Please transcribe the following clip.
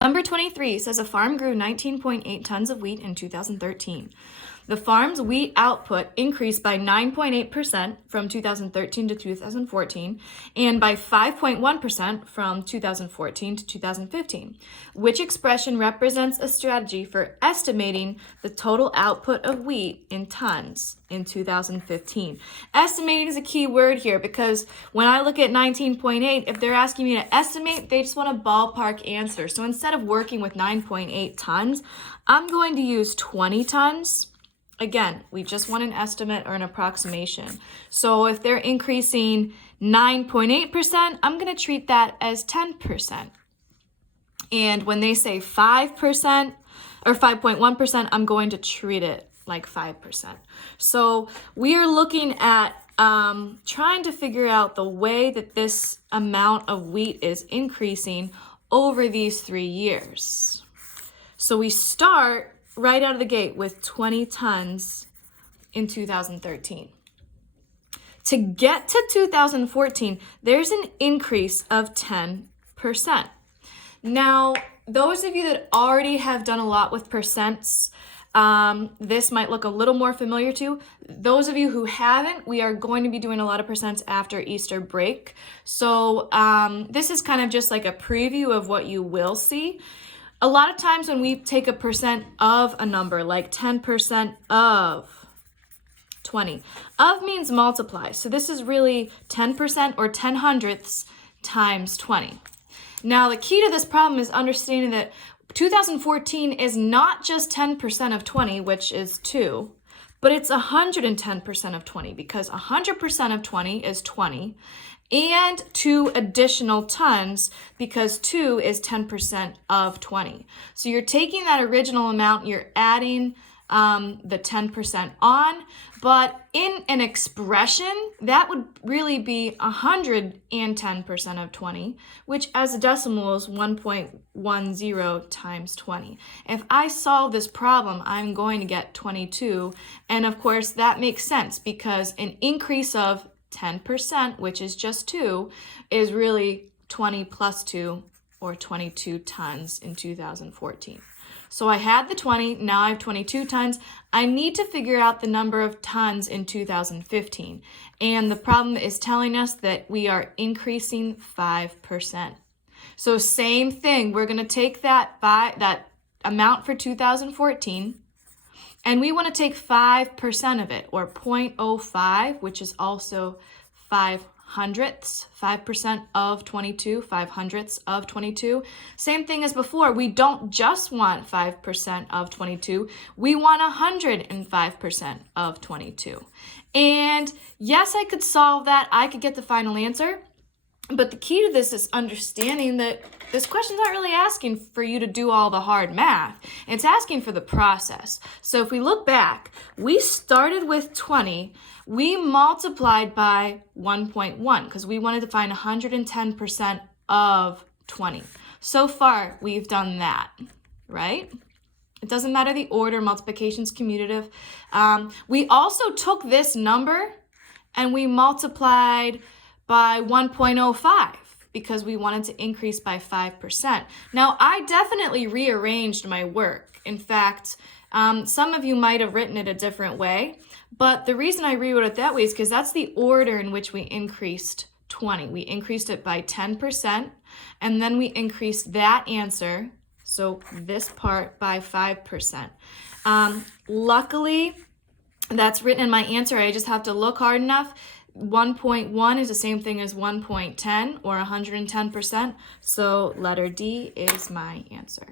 Number 23 says a farm grew 19.8 tons of wheat in 2013. The farm's wheat output increased by 9.8% from 2013 to 2014 and by 5.1% from 2014 to 2015. Which expression represents a strategy for estimating the total output of wheat in tons in 2015? Estimating is a key word here because when I look at 19.8, if they're asking me to estimate, they just want a ballpark answer. So instead of working with 9.8 tons, I'm going to use 20 tons. Again, we just want an estimate or an approximation. So if they're increasing 9.8%, I'm going to treat that as 10%. And when they say 5% or 5.1%, I'm going to treat it like 5%. So we are looking at trying to figure out the way that this amount of wheat is increasing over these 3 years. So we start right out of the gate with 20 tons in 2013. To get to 2014, there's an increase of 10%. Now, those of you that already have done a lot with percents, this might look a little more familiar to. Those of you who haven't, we are going to be doing a lot of percents after Easter break. So this is kind of just like a preview of what you will see. A lot of times when we take a percent of a number, like 10% of 20, of means multiply. So this is really 10% or 10 hundredths times 20. Now the key to this problem is understanding that 2014 is not just 10% of 20, which is 2, but it's 110% of 20 because 100% of 20 is 20 and 2 additional tons because 2 is 10% of 20. So you're taking that original amount, you're adding the 10% on, but in an expression, that would really be 110% of 20, which as a decimal is 1.10 times 20. If I solve this problem, I'm going to get 22, and of course that makes sense because an increase of 10%, which is just 2, is really 20 plus 2, or 22 tons in 2014. So I had the 20, now I have 22 tons. I need to figure out the number of tons in 2015. And the problem is telling us that we are increasing 5%. So same thing, we're gonna take that amount for 2014, and we wanna take 5% of it, or 0.05, which is also 5 hundredths, 5% of 22, 5 hundredths of 22. Same thing as before, we don't just want 5% of 22, we want 105% of 22. And yes, I could solve that, I could get the final answer, but the key to this is understanding that this question's not really asking for you to do all the hard math. It's asking for the process. So if we look back, we started with 20, we multiplied by 1.1 because we wanted to find 110% of 20. So far, we've done that, right? It doesn't matter the order, multiplication's commutative. We also took this number and we multiplied by 1.05 because we wanted to increase by 5%. Now, I definitely rearranged my work. In fact, some of you might have written it a different way, but the reason I rewrote it that way is because that's the order in which we increased 20. We increased it by 10%, and then we increased that answer, so this part, by 5%. Luckily, that's written in my answer. I just have to look hard enough. 1.1 is the same thing as 1.10 or 110%, so letter D is my answer.